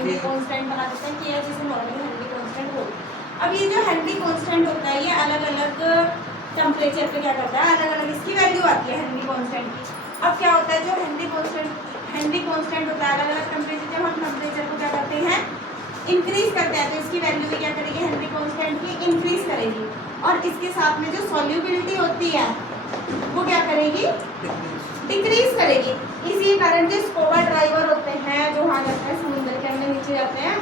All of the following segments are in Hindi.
हेनरी कांस्टेंट बना देते हैं कि जिसे नॉर्मली हेनरी कांस्टेंट हो। अब ये जो हेनरी कांस्टेंट होता है ये अलग अलग टेम्परेचर पे क्या करता है, अलग अलग इसकी वैल्यू आती है हेनरी कांस्टेंट की। अब क्या होता है, जो हेनरी कांस्टेंट होता है अलग अलग टेम्परेचर, जब हम टेम्परेचर को क्या करते हैं इंक्रीज करते हैं तो इसकी वैल्यू भी क्या करेगी, हेनरी कांस्टेंट की इंक्रीज करेगी। और इसके साथ में जो सॉल्युबिलिटी होती है वो क्या करेगी, डिक्रीज करेगी। इसी कारण जो स्कूबा ड्राइवर होते हैं जो वहाँ जाते हैं समुद्र के अंदर नीचे जाते हैं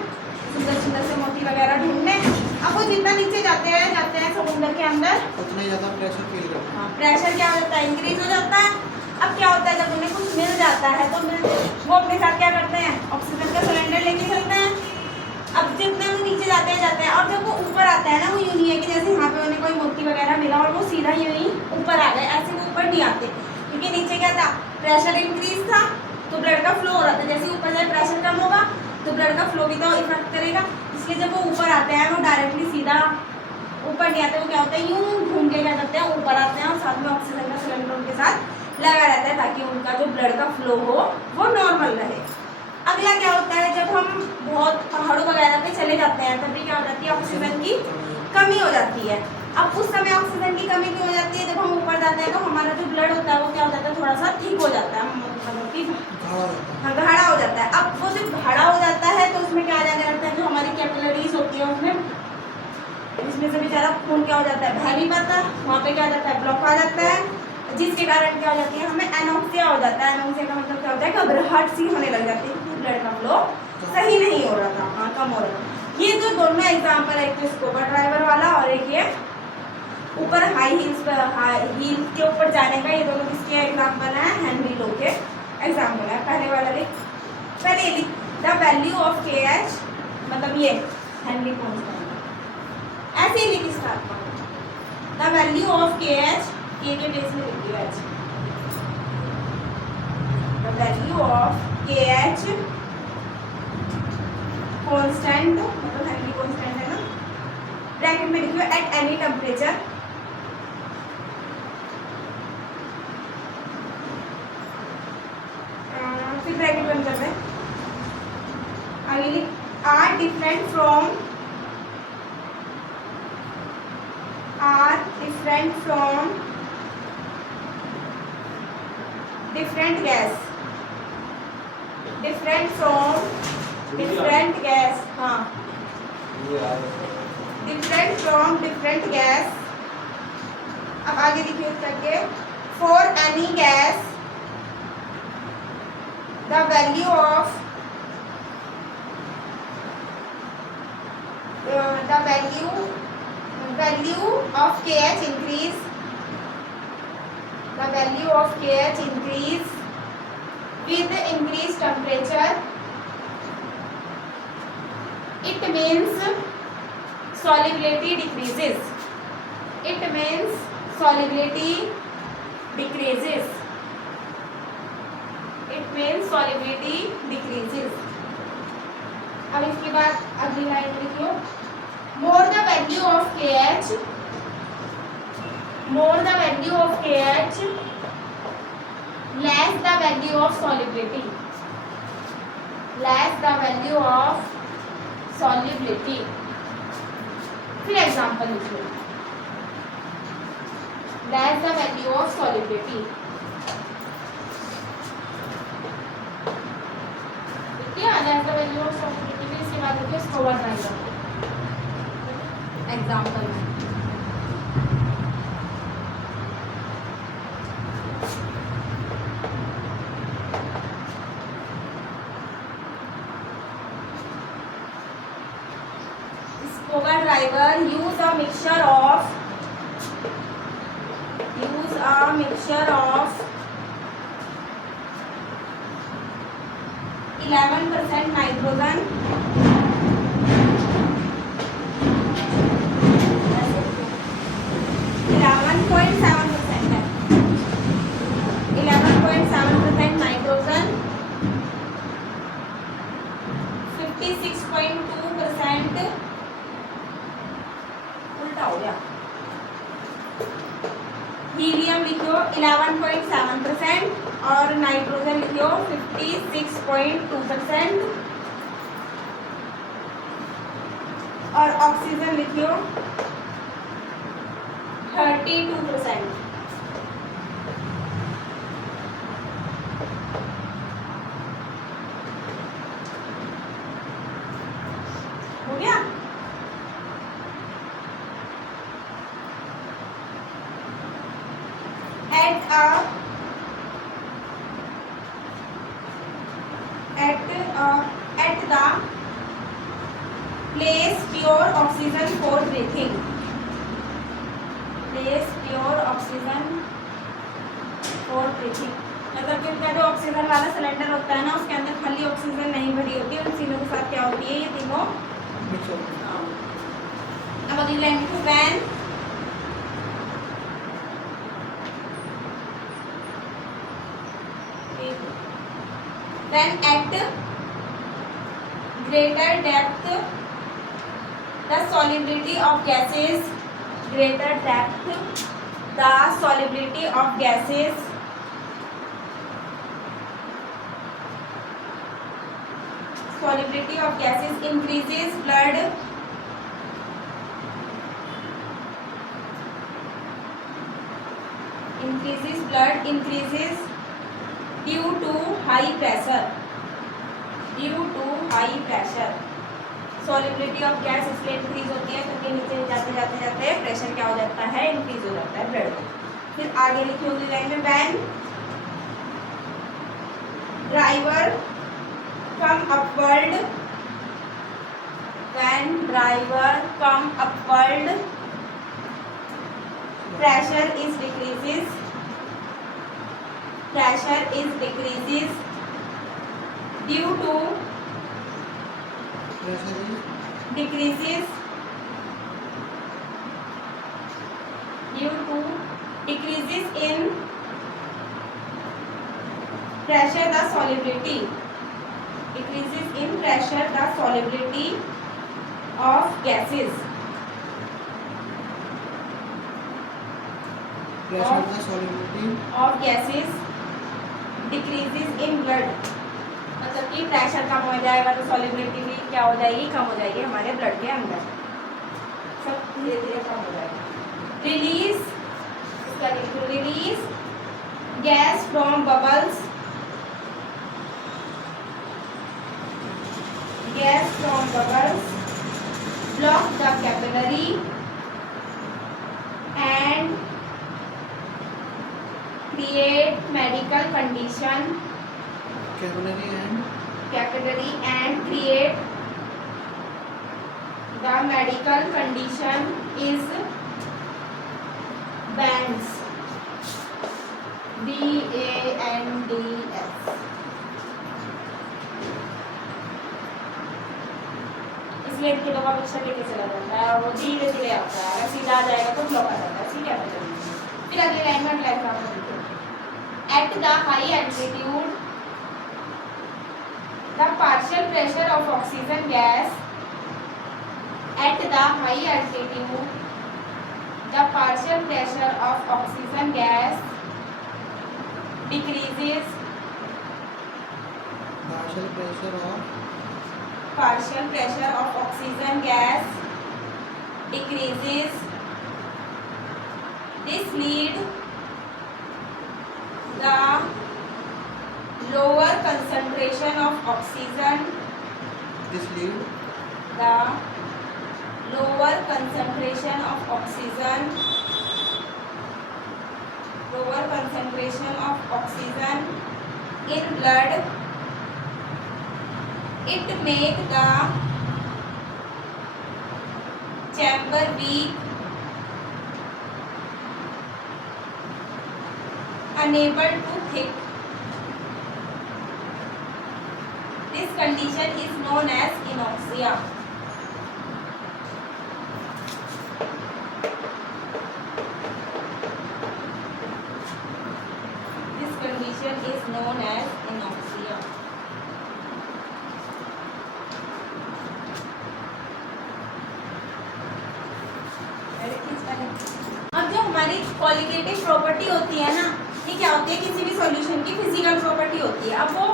सुंदर सुंदर से मोती वगैरह ढूंढने, अब वो जितना नीचे जाते हैं समुद्र के अंदर उतना ही ज़्यादा प्रेशर फील करते हैं। हाँ, प्रेशर क्या हो जाता है, इंक्रीज हो जाता है। अब क्या होता है, जब उन्हें कुछ मिल जाता है तो वो अपने साथ क्या करते हैं, ऑक्सीजन का सिलेंडर लेके चलते हैं। अब जितने वो नीचे जाते हैं और जब वो ऊपर आता है ना, वो यूं नहीं है कि जैसे यहाँ पे उन्हें कोई मोती वगैरह मिला और वो सीधा यूं ही ऊपर आ गए, ऐसे वो ऊपर नहीं आते, क्योंकि नीचे क्या था, प्रेशर इंक्रीज था तो ब्लड का फ्लो हो रहा था। जैसे ऊपर जाए प्रेशर कम होगा तो ब्लड का फ्लो भी तो इफेक्ट करेगा, इसलिए जब वो ऊपर आते हैं वो डायरेक्टली सीधा ऊपर नहीं आते, वो क्या होता है यूं घूम के क्या करते हैं ऊपर आते हैं और साथ में ऑक्सीजन का सिलेंडर उनके साथ लगा रहता है ताकि उनका जो ब्लड का फ्लो हो वो नॉर्मल रहे। अगला क्या होता है, जब हम बहुत पहाड़ों वगैरह पे चले जाते हैं तब भी क्या हो जाती है, ऑक्सीजन की कमी हो जाती है। अब उस समय ऑक्सीजन की कमी क्यों हो जाती है, जब हम ऊपर जाते हैं तो हमारा जो ब्लड होता है वो क्या हो जाता है, थोड़ा सा थिक हो जाता है, मतलब कि गाढ़ा हो जाता है। अब वो जब गाढ़ा हो जाता है तो उसमें क्या आ जाने लगता है, जो हमारी कैपिलरीज होती है उसमें से बेचारा खून क्या हो जाता है, बह नहीं पाता, वहाँ पे क्या आ जाता है, ब्लॉक आ जाता है, जिसके कारण क्या हो जाती है, हमें एनोक्सिया हो जाता है। एनोक्सिया का मतलब क्या होता है, घबराहट सी होने लग जाती है क्योंकि ब्लड का फ्लो सही नहीं हो रहा था, हाँ कम हो रहा था। ये जो दोनों एग्जाम्पल है, एक तो स्कूबा ड्राइवर वाला और एक ये ऊपर हाई हील्स के ऊपर जाने का, ये दोनों किसके एग्जाम्पल हैं, हेनरी लो के एग्जाम्पल है। पहले वाला लिख, पहले लिख the value of K H, मतलब ये हेनरी कांस्टेंट ऐसे ही लिख स्टार्ट करो, the value of K H, K base में लिख दिया H, the value of K H constant, मतलब हेनरी कांस्टेंट है ना, ब्रैकेट में लिखियो एट एनी टेम्परेचर, फिर ब्रैकेट बंद कर दे, आगे लिख are different from different gas, different from different gas, हाँ different from different gas। अब आगे देखिए करके, for any gas the value of KH increase, the value of KH increase with increased temperature, it means solubility decreases, it means solubility decreases, it means solubility decreases। अब इसके बाद अगली लाइन लिखियो, more the value of KH, more the value of KH, less the value of solubility, less the value of solubility। फिर एग्जाम्पल लिखिए, less the value of solubility, less the value of solubility। इसके बाद लिखिए स्कूबा ड्राइवर एग्जाम्पल में, scuba driver use a mixture of 11% nitrogen, 11.7% है, 11.7% नाइट्रोजन, 56.2% उल्टा हो गया, हीलियम लिखियो 11.7% और नाइट्रोजन लिखियो 56.2%। और ऑक्सीजन लिखियो 32%। हो गया? at the place pure oxygen for breathing, place pure oxygen for breathing, मतलब कि उनका जो ऑक्सीजन वाला सिलेंडर होता है ना, उसके अंदर खाली ऑक्सीजन नहीं भरी होती है, उन तीनों के साथ क्या होती है, ये तीनों मिक्स होता है। अब अगली लाइन लिखो van at greater depth the solubility of gases, greater depth the solubility of gases increases blood increases due to high pressure, solubility of gas इसलिए इंक्रीज होती है क्योंकि नीचे जाते जाते प्रेशर क्या हो जाता है, इंक्रीज हो जाता है ब्लड में। फिर आगे लिखी होगी लाइन में when driver come upward, pressure is decreases due to decreases in pressure the solubility of gases, decreases in blood, मतलब कि प्रेशर कम हो जाएगा तो सॉल्युबिलिटी भी क्या हो जाएगी, कम हो जाएगी हमारे ब्लड के अंदर, सब धीरे धीरे कम हो जाएगा। Release gas from bubbles, block the capillary and create medical condition, capillary and create the medical condition is BANDS, BANDS। इसलिए किलो का पिक्चर लेके चला जाता है और वो धीरे धीरे आता है, अगर सीधा आ जाएगा तो ब्लॉक आ जाता है, ठीक है। फिर अगले लाइन में अगला एग्जाम्पल देखो, at the high altitude the partial pressure of oxygen gas, at the high altitude the partial pressure of oxygen gas decreases, partial pressure of oxygen gas decreases. This lead the lower concentration of oxygen. The lower concentration of oxygen in blood. It make the chamber weak, unable to think. This condition is known as anoxia. This condition is known as anoxia. अब जो हमारी क्वालिटेटिव प्रॉपर्टी होती है ना, ये क्या होती है, किसी भी सॉल्यूशन की फिजिकल प्रॉपर्टी होती है। अब वो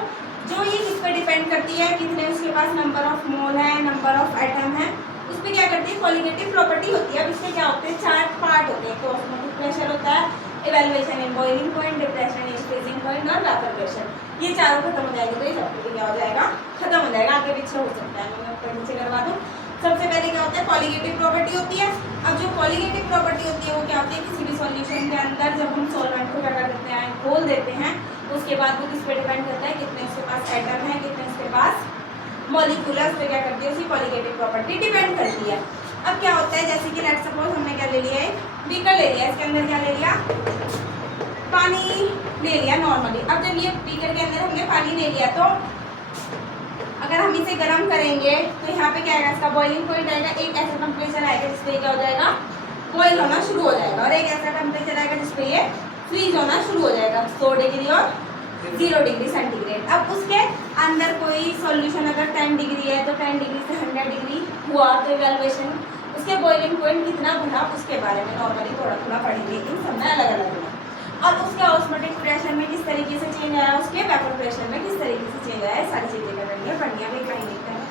जो ये किस पे डिपेंड करती है, कितने उसके पास नंबर ऑफ मोल है, नंबर ऑफ एटम है, उस पे क्या करती है, कॉलिगेटिव प्रॉपर्टी होती है। अब इसके क्या होते हैं, 4 पार्ट होते हैं। तो ऑस्मोटिक प्रेशर होता है, evaluation in boiling point, depression in freezing point और वेपर प्रेशर। ये चारों खत्म हो जाएंगे तो ये चैप्टर क्या हो जाएगा, खत्म हो जाएगा। आगे पीछे हो सकता है, मैं ऊपर नीचे करवा दूँ। सबसे पहले क्या होता है, कॉलिगेटिव प्रॉपर्टी होती है। अब जो कॉलिगेटिव प्रॉपर्टी होती है वो क्या होती है, किसी भी सॉल्यूशन के अंदर जब हम सॉल्वेंट को क्या कर देते हैं, घोल देते हैं, उसके बाद वो किस पे डिपेंड करता है, कितने उसके पास एटम है, कितने उसके पास मॉलिक्यूल है, उस पर क्या करती है, उसकी कॉलिगेटिव प्रॉपर्टी डिपेंड करती है। अब क्या होता है, जैसे कि लेट सपोज हमने क्या ले लिया है, बीकर ले लिया, इसके अंदर क्या ले लिया, पानी ले लिया नॉर्मली। अब जब ये बीकर के अंदर हमने पानी ले लिया तो अगर हम इसे गर्म करेंगे तो यहाँ पे क्या आएगा, इसका बॉइलिंग पॉइंट आएगा, एक ऐसा टेम्परेचर आएगा जिसपे क्या हो जाएगा, बॉइल होना शुरू हो जाएगा, और एक ऐसा टेम्परेचर आएगा जिसपे ये फ्रीज होना शुरू हो जाएगा, 100 डिग्री और 0 डिग्री सेंटीग्रेड। अब उसके अंदर कोई सॉल्यूशन अगर 10 डिग्री है तो 10 डिग्री से 100 डिग्री हुआ तो इवैल्यूएशन उसके बॉइलिंग पॉइंट कितना बढ़ा उसके बारे में नॉर्मली थोड़ा थोड़ा पढ़ेंगे, इन सब में अलग अलग है। और उसके ऑस्मोटिक प्रेशर में किस तरीके से चेंज आया, उसके वेपर प्रेशर में किस तरीके से चेंज आया, सारी चीज़ें करेंगे, बढ़िया भी कहीं देखते हैं।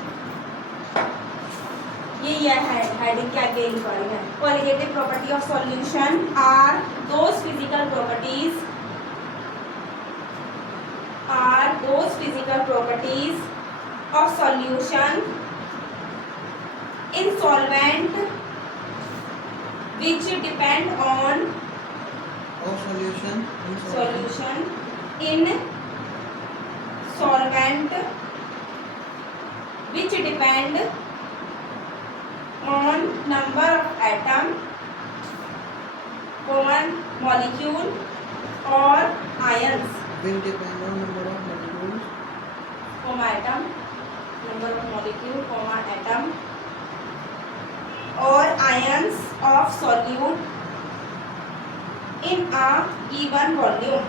ये है हेडिंग के आगे इंक्वायरी है। Colligative property of solution are those physical properties of solution in solvent which depend on solution in solvent which depend on number of atom, molecule or ions, will depend on number of molecules, atom, number of molecule, atom or ions of solute in a given volume.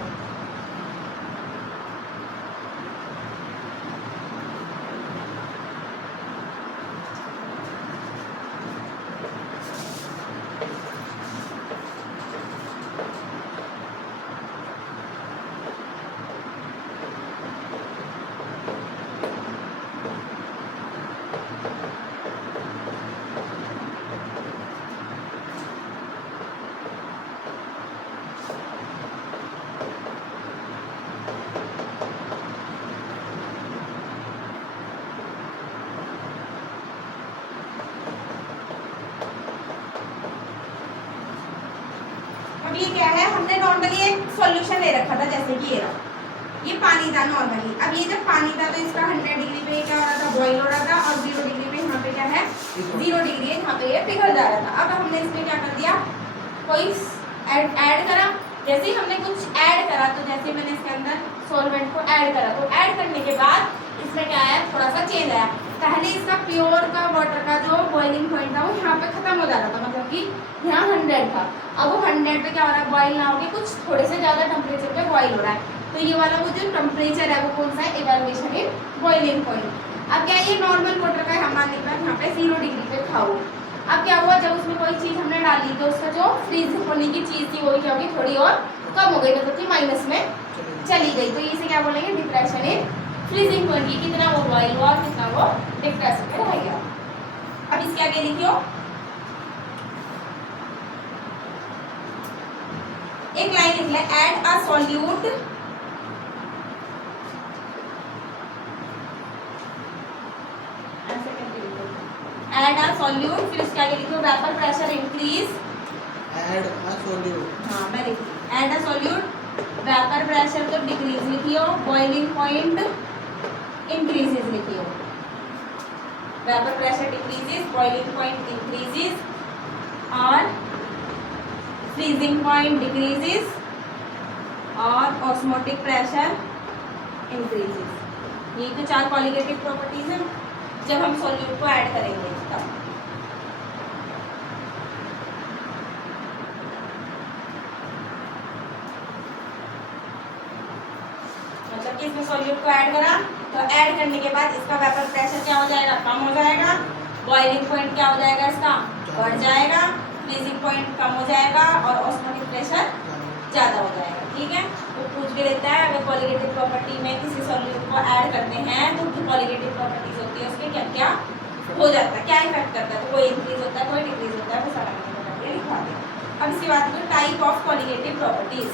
अब ये क्या है, हमने नॉर्मली एक सॉल्यूशन ले रखा था, जैसे कि ये पानी था नॉर्मली। अब ये जब पानी था तो इसका 100 डिग्री पे क्या हो रहा था, बॉईल हो रहा था, और 0 डिग्री पे यहाँ पे क्या है, 0 डिग्री है, यहाँ पे ये पिघल जा रहा था। अब हमने इसमें क्या कर दिया, कोई ऐड करा। जैसे ही हमने कुछ ऐड करा तो जैसे मैंने इसके अंदर सॉल्वेंट को ऐड करा तो ऐड करने के बाद इसमें क्या आया, थोड़ा सा चेंज आया। पहले इसका प्योर का वाटर का जो बॉइलिंग पॉइंट था वो यहाँ पे खत्म हो जा रहा था, मतलब कि यहाँ 100 था। अब वो 100 पे क्या हो रहा है, बॉइल ना होकर कुछ थोड़े से ज़्यादा टेम्परेचर पे बॉइल हो रहा है। तो ये वाला वो जो टेम्परेचर है वो कौन सा है, इवैल्यूएशन इन बॉइलिंग पॉइंट। अब क्या ये नॉर्मल वाटर का हमारा निकला यहाँ पे 0 डिग्री पे था वो। अब क्या हुआ, जब उसमें कोई चीज़ हमने डाली तो उसका जो फ्रीज होने की चीज़ थी वो क्या होगी, थोड़ी और कम हो गई, मतलब कि माइनस में चली गई। तो इसे क्या बोलेंगे, डिप्रेशन इन फ्रीजिंग पॉइंट, की कितना वो बॉइल हुआ और कितना वो डिप्रेशन में रह गया। अब इसके आगे लिखियो, एक लाइन लिख ले, ऐड अ सॉल्यूट ऐड अ सॉल्यूट, फिर उसके आगे लिखो वेपर प्रेशर इंक्रीज, ऐड अ सॉल्यूट, हाँ मैं लिखी ऐड अ सॉल्यूट, वेपर प्रेशर तो डिक्रीज लिखियो, बॉइलिंग पॉइंट इंक्रीजेस लिखियो, vapour pressure decreases, boiling point increases और फ्रीजिंग पॉइंट डिक्रीजेस और ऑस्मोटिक प्रेशर इंक्रीजेस। ये तो 4 कॉलिगेटिव प्रॉपर्टीज हैं जब हम सॉल्यूट को ऐड करेंगे तब। मतलब कि इसमें सॉल्यूट को ऐड करा तो ऐड करने के बाद इसका वेपर प्रेशर क्या हो जाएगा, कम हो जाएगा, बॉइलिंग पॉइंट क्या हो जाएगा, इसका बढ़ जाएगा, फ्रीजिंग पॉइंट कम हो जाएगा और ऑस्मोटिक प्रेशर ज़्यादा हो जाएगा। ठीक है, वो पूछ के देता है अगर कॉलिगेटिव प्रॉपर्टी में किसी सॉल्यूट को ऐड करते हैं तो जो कॉलिगेटिव प्रॉपर्टीज होती है उसके क्या क्या हो जाता है, क्या इफेक्ट करता है, तो कोई इंक्रीज होता है, कोई डिक्रीज होता है, वो सारा मैंने बता दिया, लिखवा दिया। अब इसके बाद टाइप ऑफ कॉलिगेटिव प्रॉपर्टीज,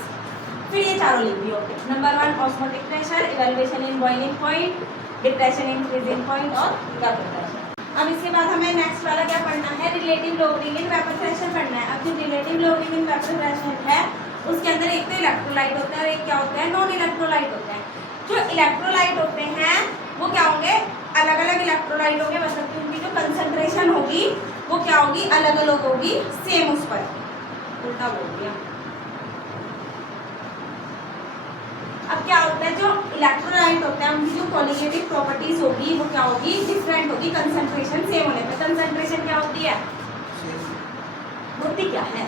फिर ये चारों लिख दिए। Okay, number 1 osmotic pressure, evaluation in boiling point, depression in freezing point और वेपर प्रेशर। अब इसके बाद हमें नेक्स्ट वाला क्या पढ़ना है, relative lowering in vapour pressure पढ़ना है। अब जो relative lowering in vapour pressure है उसके अंदर एक तो इलेक्ट्रोलाइट होता है और एक क्या होता है, नॉन इलेक्ट्रोलाइट होता है। जो इलेक्ट्रोलाइट होते हैं वो क्या होंगे, अलग अलग इलेक्ट्रोलाइट होंगे, मतलब कि उनकी जो कंसंट्रेशन होगी वो क्या होगी, अलग अलग होगी, सेम उस पर उल्टा बोल दिया। अब क्या होता है, जो इलेक्ट्रोलाइट होते हैं उनकी जो कॉलिगेटिव प्रॉपर्टीज होगी वो क्या होगी, डिफरेंट होगी, कंसंट्रेशन सेम होने पर। कंसंट्रेशन क्या होती है, होती क्या है,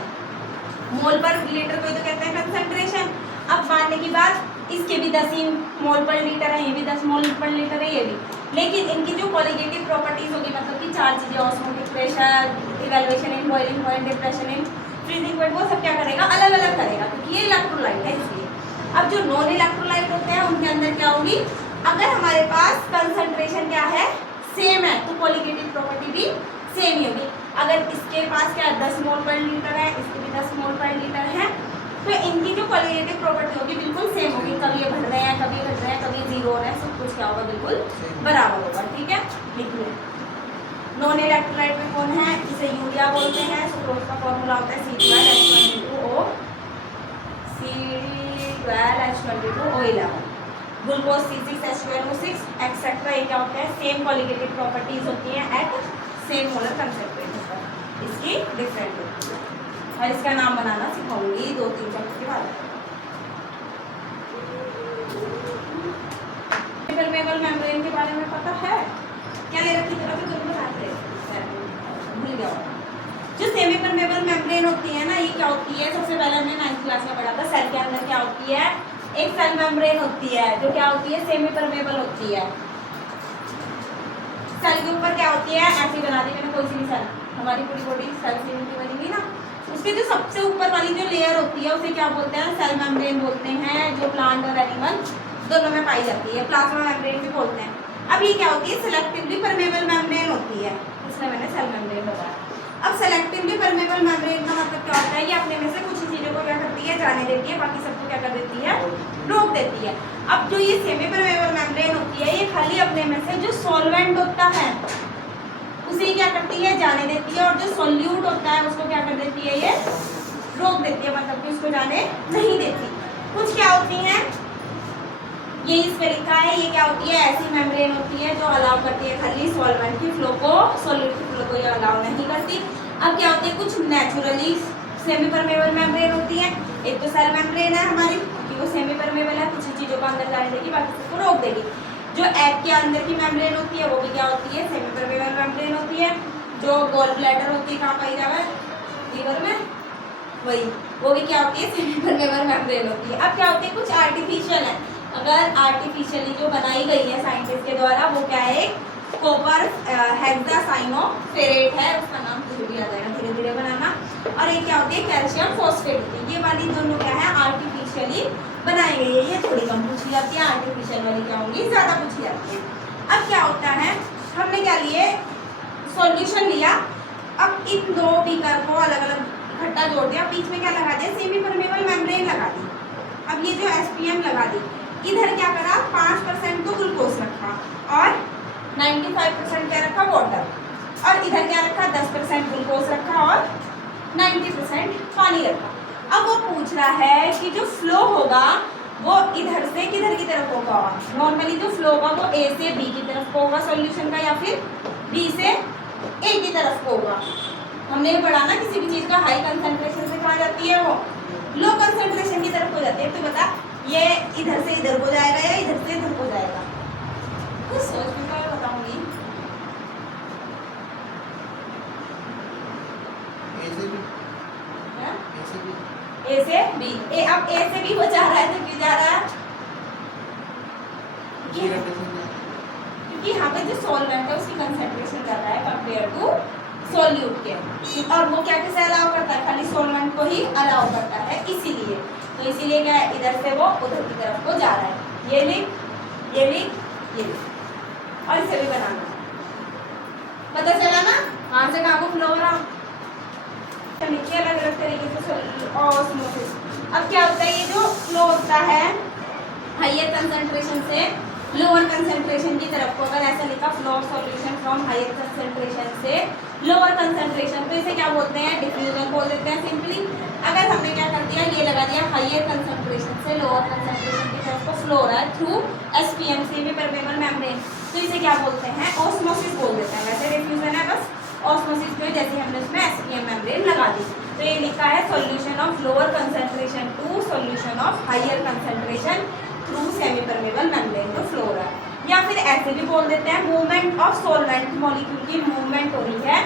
मोल पर लीटर को ही तो कहते हैं कंसंट्रेशन। अब मानने की बात इसके भी 10 मोल पर लीटर है, ये भी 10 मोल पर लीटर है, ये भी, लेकिन इनकी जो कॉलिगेटिव प्रॉपर्टीज होगी, मतलब कि चार चीजें, osmotic pressure, evaluation in boiling point, depression in freezing point, वो सब क्या करेगा, अलग अलग करेगा, क्योंकि ये इलेक्ट्रोलाइट है इसलिए। अब जो नॉन इलेक्ट्रोलाइट होते हैं उनके अंदर क्या होगी, अगर हमारे पास कंसंट्रेशन क्या है, सेम है, तो कॉलिगेटिव प्रॉपर्टी भी सेम ही होगी। अगर इसके पास क्या 10 मोल पर लीटर है, इसके भी 10 मोल पर लीटर है, तो इनकी जो कॉलिगेटिव प्रॉपर्टी होगी बिल्कुल सेम होगी। कभी ये बढ़ रहे हैं, कभी घट रहे हैं, कभी जीरो हो रहा है, सब कुछ क्या होगा, बिल्कुल बराबर होगा। ठीक है, लिख लो। नॉन इलेक्ट्रोलाइट में कौन है, इसे यूरिया बोलते हैं। सुक्रोज का फॉर्मूला होता है C12H22O, C12H22O11, glucose C6H12O6 etcetera. ये क्या होता है, सेम कॉलिगेटिव प्रॉपर्टीज होती हैं एट सेम मोलर कंसंट्रेशन पर, इसकी डिफरेंट होती है। और इसका नाम बनाना सिखाऊंगी 2-3 चैप्टर के बाद। परमेबल मेम्ब्रेन के बारे में पता है, क्या ले रखी थी, अभी तुम बताते भूल गया। जो सेमी परमेबल मेम्ब्रेन होती है ना, ये क्या होती है, सबसे पहले हमने 9th क्लास में पढ़ा था, सेल के अंदर क्या होती है, एक सेल मेम्ब्रेन होती है जो क्या होती है, सेमी परमेबल होती है। सेल के ऊपर क्या होती है, ऐसी बना दी मैंने, कोई सी भी सेल, हमारी पूरी बॉडी सेल से मिलकर बनी हुई ना, उसके जो सबसे ऊपर वाली जो लेयर होती है उसे क्या बोलते हैं, सेल मेम्ब्रेन बोलते हैं, जो प्लांट और एनिमल दोनों में पाई जाती है। प्लाज्मा मेम्ब्रेन भी बोलते हैं। अब ये क्या होती है, सिलेक्टिवली परमेबल मेम्ब्रेन होती है, इसलिए मैंने सेल मेम्ब्रेन बताया। अब सेलेक्टिवली परमेबल मेम्ब्रेन का मतलब क्या होता है, ये अपने में से कुछ चीज़ों को क्या करती है, जाने देती है, बाकी सबको क्या कर देती है, रोक देती है। अब जो ये सेमी परमेबल मेम्ब्रेन होती है, ये खाली अपने में से जो सॉल्वेंट होता है उसे क्या करती है, जाने देती है, और जो सोल्यूट होता है उसको क्या कर देती है, ये रोक देती है, मतलब कि उसको जाने नहीं देती। कुछ क्या होती हैं, ये इस पे लिखा है, ये क्या होती है, ऐसी मेम्ब्रेन होती है जो अलाउ करती है खाली सॉल्वेंट की फ्लो को, सॉल्यूट की फ्लो को ये अलाउ नहीं करती। अब क्या होती है, कुछ नेचुरली सेमी परमेबल मेम्ब्रेन होती है। एक तो सेल मेम्ब्रेन है हमारी, क्योंकि वो सेमी परमेबल है, कुछ चीज़ों को अंदर जाने देगी, बाकी सबको रोक देगी। जो एग के अंदर की मेम्ब्रेन होती है वो भी क्या होती है, सेमी परमेबल मेम्ब्रेन होती है। जो गॉल ब्लैडर होती है, कहाँ पाई जाए, लीवर में, वही, वो भी क्या होती है, सेमी परमेबल मेम्ब्रेन होती है। अब क्या होती है, कुछ आर्टिफिशियल है, अगर आर्टिफिशियली जो बनाई गई है साइंटिस्ट के द्वारा, वो क्या है, कॉपर हेक्सासाइनोफेरेट है, उसका नाम कुछ भी आ जाएगा, धीरे धीरे बनाना। और ये क्या होती है, कैल्शियम फॉस्फेट होती है। ये वाली दोनों क्या है, आर्टिफिशियली बनाई गई है, ये थोड़ी कम पूछी जाती है, आर्टिफिशियल वाली क्या होंगी, ज़्यादा पूछी जाती है। अब क्या होता है, हमने क्या लिए, सॉल्यूशन लिया। अब इन दो बीकर को अलग अलग इकट्ठा जोड़ दिया, बीच में क्या लगा दिया, सेमी परमेबल मेम्ब्रेन लगा दी। अब ये जो SPM लगा दी, इधर क्या करा, 5% तो ग्लूकोज रखा और 95% क्या रखा, वाटर, और इधर क्या रखा, 10% ग्लूकोज रखा और 90% पानी रखा। अब वो पूछ रहा है कि जो फ्लो होगा वो इधर से किधर की तरफ होगा। नॉर्मली जो फ्लो होगा वो A से B की तरफ होगा सॉल्यूशन का, या फिर B से A की तरफ होगा। हमने पढ़ा ना, किसी भी चीज़ का हाई कंसंट्रेशन से कहाँ जाती है, वो लो कंसंट्रेशन की तरफ हो जाती है। तो बता, ये इधर से इधर को जाएगा या इधर से इधर को जाएगा, कुछ सोच में मैं बताऊंगी। A से B, अब A से B हो जा रहा है तो क्यों जा रहा है, क्योंकि यहाँ पे जो सॉल्वेंट है उसकी कंसंट्रेशन ज़्यादा है कंपेयर टू सॉल्यूट के, और वो क्या किसे अलाउ करता है, खाली सॉल्वेंट को ही अलाउ करता है, इसीलिए। तो इसीलिए क्या है, इधर से वो उधर की तरफ को जा रहा है। ये लिख, ये लिख, ये लिख, और इसे भी बनाना। पता चला ना कहाँ से कहाँ को फ्लो हो रहा। नीचे अलग अलग तरीके से ऑस्मोसिस। अब क्या होता है, ये जो फ्लो होता है हायर कंसंट्रेशन से लोअर कंसंट्रेशन की तरफ को, अगर ऐसा लिखा flow of solution from higher concentration से लोअर कंसंट्रेशन, तो इसे क्या बोलते हैं, डिफ्यूजन बोल देते हैं सिंपली। अगर हमने क्या कर दिया, ये लगा दिया हायर कंसंट्रेशन से लोअर कंसंट्रेशन की तरफ को फ्लो हो रहा है through SPM semi permeable membrane, तो इसे क्या बोलते हैं, ऑस्मोसिस बोल देते हैं। वैसे डिफ्यूजन है बस, ऑस्मोसिस जो है जैसे हमने उसमें एसपीएम मेम्ब्रेन लगा दी। तो ये लिखा है solution of lower concentration to solution of higher concentration through semi permeable membrane जो फ्लो हो रहा है। या फिर ऐसे भी बोल देते हैं मूवमेंट ऑफ सॉल्वेंट मॉलिक्यूल की मूवमेंट हो रही है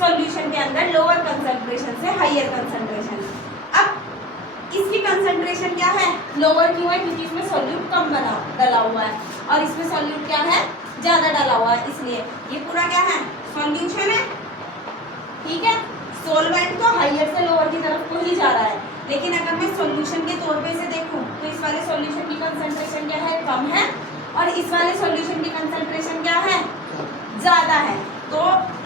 सॉल्यूशन के अंदर लोअर कंसंट्रेशन से हायर कंसंट्रेशन। अब इसकी कंसंट्रेशन क्या है, लोअर क्यों है, क्योंकि इसमें सॉल्यूट कम डला हुआ है और इसमें सॉल्यूट क्या है, ज़्यादा डाला हुआ है, इसलिए ये पूरा क्या है, सॉल्यूशन है। ठीक है, सॉल्वेंट तो हायर से लोअर की तरफ को ही जा रहा है, लेकिन अगर मैं सॉल्यूशन के तौर पे इसे देखूं तो इस वाले सॉल्यूशन की कंसंट्रेशन क्या है, कम है, और इस वाले सॉल्यूशन की कंसंट्रेशन क्या है, ज़्यादा है। तो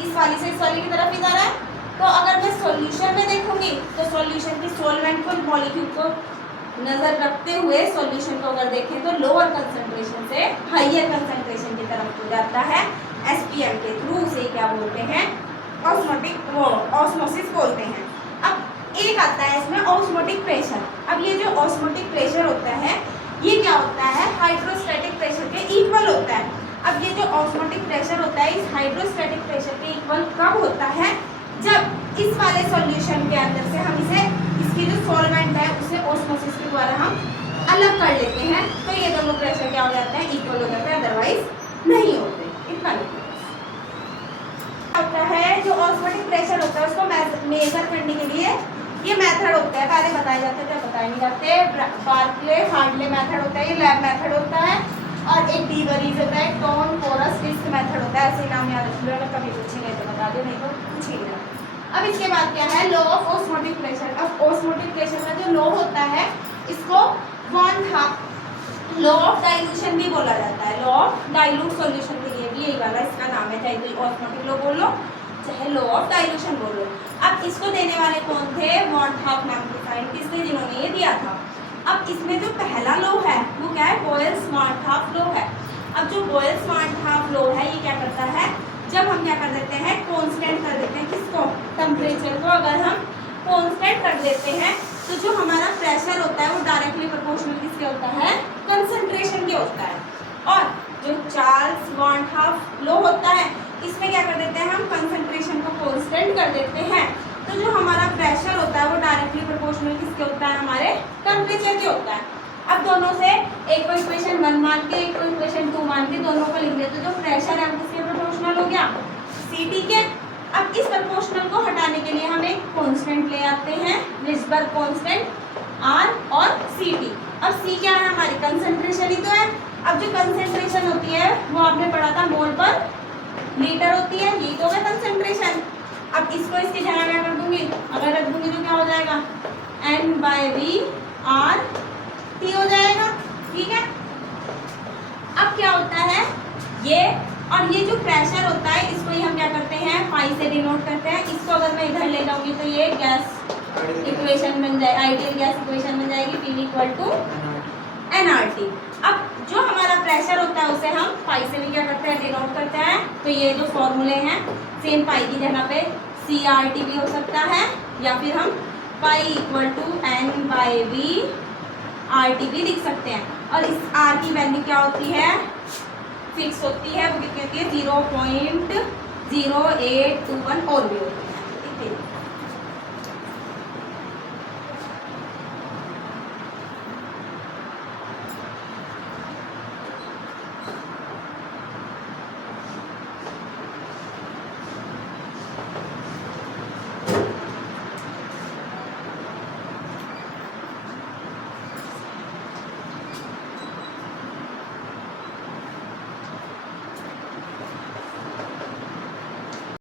इस वाली से इस वाली की तरफ ही जा रहा है। तो अगर मैं सॉल्यूशन में देखूंगी तो सॉल्यूशन की सॉल्वेंट को मॉलिक्यूल को नज़र रखते हुए सॉल्यूशन को अगर देखें तो लोअर कंसंट्रेशन से हायर कंसंट्रेशन की तरफ को जाता है एसपीएम के थ्रू। से क्या बोलते हैं, ऑस्मोसिस बोलते हैं। अब एक आता है इसमें ऑस्मोटिक प्रेशर। अब ये जो ऑस्मोटिक प्रेशर होता है ये क्या होता है, हाइड्रोस्टैटिक प्रेशर के इक्वल होता है। अब ये जो ऑस्मोटिक प्रेशर होता है इस हाइड्रोस्टैटिक प्रेशर के इक्वल कब होता है, जब इस वाले सॉल्यूशन के अंदर से हम इसे इसकी जो सॉल्वेंट है उसे ऑस्मोसिस के द्वारा हम अलग कर लेते हैं, तो ये दोनों प्रेशर क्या हो जाते हैं, इक्वल हो जाते हैं, अदरवाइज नहीं होते। इतना होता है जो ऑस्मोटिक प्रेशर होता है उसको मेजर करने के लिए ये मेथड होता है, पहले बताए जाते थे, बताए नहीं जाते। बार्कले हार्टले मेथड होता है, ये लैब मेथड होता है, और एक डीवरीज होता है, टोन कोरस डिस्क मेथड होता है। ऐसे नाम याद रखिएगा, अगर कभी पूछेंगे तो बता दो, नहीं तो पूछिएगा। अब इसके बाद क्या है, लो ऑफ ऑस्मोटिक प्रेशर। अब ऑस्मोटिक प्रेशर का जो लो होता है इसको लो ऑफ डाइल्यूशन भी बोला जाता है। लो ऑफ डाइल्यूट सॉल्यूशन के लिए भी यही वाला इसका नाम है, चाहे तो ऑस्मोटिक लो बोलो चाहे लो ऑफ डाइल्यूशन बोलो। अब इसको देने वाले कौन थे, वॉन हाफ नाम के साइंटिस्ट थे जिन्होंने ये दिया था। अब इसमें जो पहला लो है वो क्या है, बॉयल-स्मार्ट-हाफ लो है। अब जो बॉयल-स्मार्ट-हाफ लो है ये क्या करता है, जब हम क्या कर देते हैं, कांस्टेंट कर देते हैं किसको, टेम्परेचर को अगर हम कांस्टेंट कर देते हैं तो जो हमारा प्रेशर होता है वो डायरेक्टली प्रोपोर्शनल किसके होता है, कंसंट्रेशन के होता है। और जो चार्ल्स वॉन्ट हाफ लो होता है इसमें क्या कर देते हैं, हम कंसंट्रेशन को कांस्टेंट कर देते हैं, तो जो हमारा प्रेशर होता है वो डायरेक्टली प्रोपोर्शनल किसके होता है, हमारे टेम्परेचर के होता है। अब दोनों से एक को इक्वेशन 1 मान के एक को इक्वेशन 2 मान के दोनों को लिख देते, तो जो प्रेशर है किसके प्रोपोर्शनल हो गया, सीटी के। अब इस प्रोपोर्शनल को हटाने के लिए हम एक कांस्टेंट ले आते हैं, लिसबर्ग कांस्टेंट आर और सीटी। अब सी क्या है, हमारी कंसंट्रेशन ही तो है। अब जो कंसंट्रेशन होती है वो आपने पढ़ा था मोल पर लीटर होती है, ये तो है कंसंट्रेशन। अब इसको इसकी जगह क्या कर दूंगी, अगर रख दूंगी तो क्या हो जाएगा, N/V/RT हो जाएगा। ठीक है, अब क्या होता है ये, और ये जो प्रेशर होता है इसको ही हम क्या करते हैं, पाई से डिनोट करते हैं। इसको अगर मैं इधर ले जाऊंगी तो ये गैस इक्वेशन बन जाए, आइडियल गैस इक्वेशन बन जाएगी, P = nRT। अब जो हमारा प्रेशर होता है उसे हम पाई से भी क्या करते हैं, डिनोट करते हैं। तो ये जो फॉर्मूले हैं सेम पाई की जगह पे CRT भी हो सकता है, या फिर हम पाई = N/V/RT भी लिख सकते हैं। और इस R की वैल्यू क्या होती है, फिक्स होती है, वो कितनी होती है, 0.0821 और भी होती है। ठीक है।